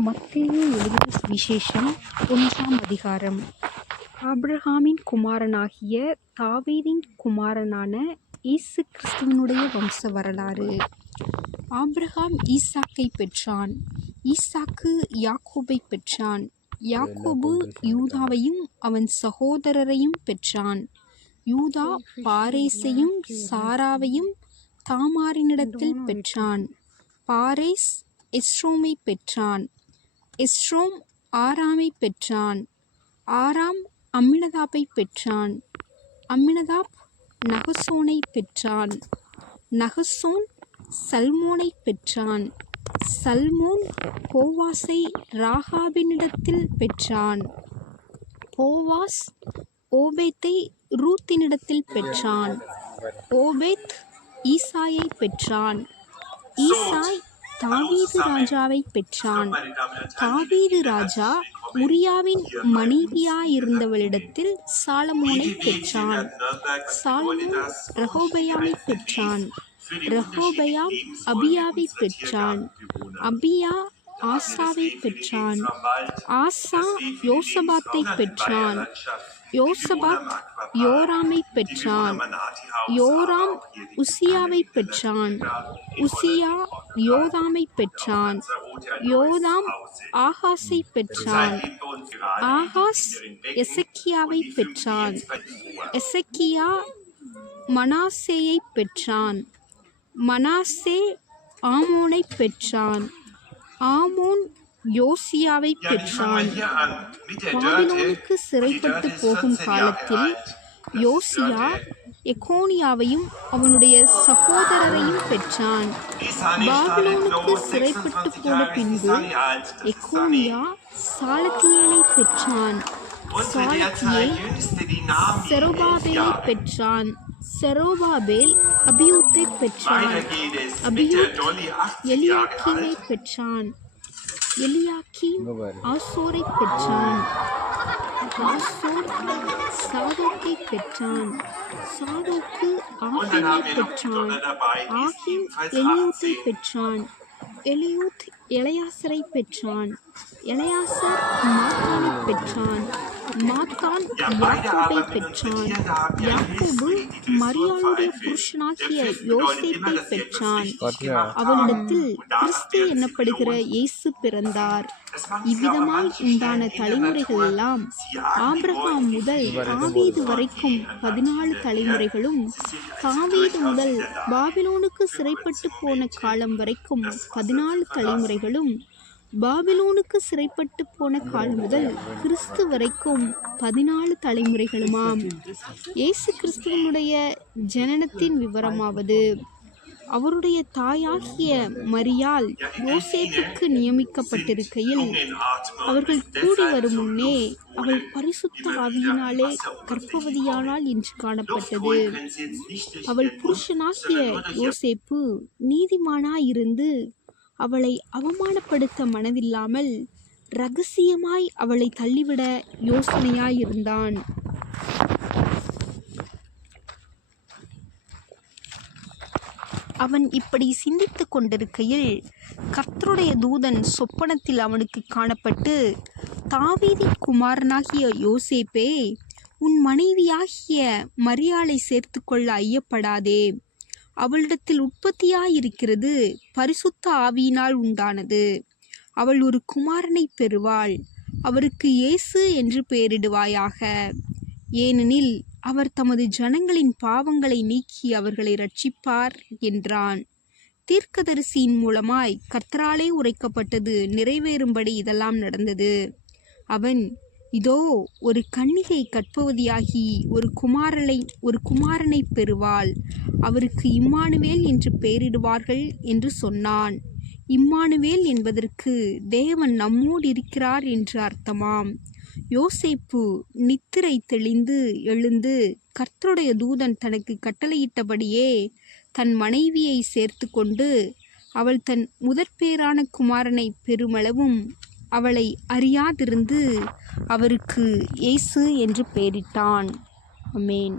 மத்தேயு எழுதிய சுவிசேஷம் 1ஆம் அதிகாரம். ஆபிரகாமின் குமாரனாகிய தாவீதின் குமாரனான இயேசு கிறிஸ்துவினுடைய வம்ச வரலாறு. ஆபிரகாம் ஈசாக்கை பெற்றான். ஈசாக்கு யாக்கோபை பெற்றான். யாக்கோபு யூதாவையும் அவன் சகோதரரையும் பெற்றான். யூதா பாரேசையும் சாராவையும் தாமாரினிடத்தில் பெற்றான். பாரேஸ் எஸ்ரோமை பெற்றான். எஸ்ரோம் ஆராமை பெற்றான். ஆராம் அம்மினதாபை பெற்றான். அம்மினதாப் நகசோனை பெற்றான். நகசோன் சல்மோனை பெற்றான். சல்மோன் போவாசை ராகாபினிடத்தில் பெற்றான். போவாஸ் ஓபேத்தை ரூத்தினிடத்தில் பெற்றான். ஓபேத் ஈசாயை பெற்றான். ஈசாய் தாவீது ராஜாவை பெற்றான். தாவீது ராஜா உரியாவின் மனைவியாயிருந்தவளிடத்தில் சாலமோனை பெற்றான். சாலமோன் ரெகொபெயாமை பெற்றான். ரெகொபெயாம் அபியாவை பெற்றான். அபியா ஆசாவை பெற்றான். ஆசா யோசபாத்தை பெற்றான். யோசபாத் யோராமை பெற்றான். யோராம் உசியாவை பெற்றான். உசியா யோதாமை பெற்றான். யோதாம் ஆகாஸை பெற்றான். ஆகாஸ் எசக்கியாவை பெற்றான். எசக்கியா மனாசேயை பெற்றான். மனாசே ஆமோனை பெற்றான். ஆமோன் யோசியாவை பெற்றான். பாபிலோனுக்கு சிறைப்பட்டு போகும் காலத்தில் யோசியா எகோனியாவையும் அவனுடைய சகோதரரையும் பெற்றான். பாபிலோனுக்கு சிறைப்பட்டு போன பின்பு எகோனியா சாலத்தியேலை பெற்றான். சாலத்தியேல் செருபாபேலை பெற்றான். செருபாபேல் அபியூத்தை பெற்றான். அபியூத் எலியாக்கீமை பெற்றான். எலியாக்கீம் ஆசோரை பெற்றான். ஆசோர் சாதோக்கை பெற்றான். சாதோக்கு ஆகிமை பெற்றான். ஆகிம் எலியூத்தை பெற்றான். எலியூத் எலையாசரை பெற்றான். எலையாசர் மாத்தானை பெற்றான். மாத்தான் யாக்கோபை பெற்றான். யாக்கோபு மரியாளுடைய புருஷனாகிய யோசேப்பை பெற்றான். அவனிடத்தில் கிறிஸ்து எனப்படுகிற இயேசு பிறந்தார். இவ்விதமாய் உண்டான தலைமுறைகள் எல்லாம் ஆபிரகாம் முதல் தாவீது வரைக்கும் 14 தலைமுறைகளும், தாவீது முதல் பாபிலோனுக்கு சிறைப்பட்டு போன காலம் வரைக்கும் 14 தலைமுறைகளும், பாபிலோனுக்கு சிறைப்பட்டு போன காலம் முதல் கிறிஸ்து வரைக்கும் 14 தலைமுறைகளுமாம். இயேசு கிறிஸ்துவனுடைய ஜனனத்தின் விவரமாவது, அவருடைய தாயாகிய மரியாள் யோசேப்புக்கு நியமிக்கப்பட்டிருக்கையில் அவர்கள் கூடி வரும் முன்னே அவள் பரிசுத்த ஆவியினாலே கர்ப்பவதியானாள் என்று காணப்பட்டது. அவள் புருஷனாகிய யோசேப்பு நீதிமானாயிருந்து அவளை அவமானப்படுத்த மனதில்லாமல் இரகசியமாய் அவளை தள்ளிவிட யோசனையாயிருந்தான். அவன் இப்படி சிந்தித்து கொண்டிருக்கையில் கர்த்தருடைய தூதன் சொப்பனத்தில் அவனுக்கு காணப்பட்டு, தாவீதின் குமாரனாகிய யோசேப்பே, உன் மனைவியாகிய மரியாளை சேர்த்து கொள்ள ஐயப்படாதே. அவளிடத்தில் உற்பத்தியாயிருக்கிறது பரிசுத்த ஆவியினால் உண்டானது. அவள் ஒரு குமாரனை பெறுவாள். அவருக்கு இயேசு என்று பெயரிடுவாயாக. ஏனெனில் அவர் தமது ஜனங்களின் பாவங்களை நீக்கி அவர்களை இரட்சிப்பார் என்றான். தீர்க்கதரிசியின் மூலமாய் கர்த்தராலே உரைக்கப்பட்டது நிறைவேறும்படி இதெல்லாம் நடந்தது. அவன், இதோ, ஒரு கன்னிகை கர்ப்பவதியாகி ஒரு குமாரனை பெறுவாள். அவருக்கு இம்மானுவேல் என்று பெயரிடுவார்கள் என்று சொன்னான். இம்மானுவேல் என்பதற்கு தேவன் நம்மோடு இருக்கிறார் என்று அர்த்தமாம். யோசேப்பு நித்திரை தெளிந்து எழுந்து கர்த்தருடைய தூதன் தனக்கு கட்டளையிட்டபடியே தன் மனைவியை சேர்த்து கொண்டு அவள் தன் முதற்பேறான குமாரனை பெருமளவும் அவளை அறியாதிருந்து அவருக்கு இயேசு என்று பெயரிட்டான். ஆமென்.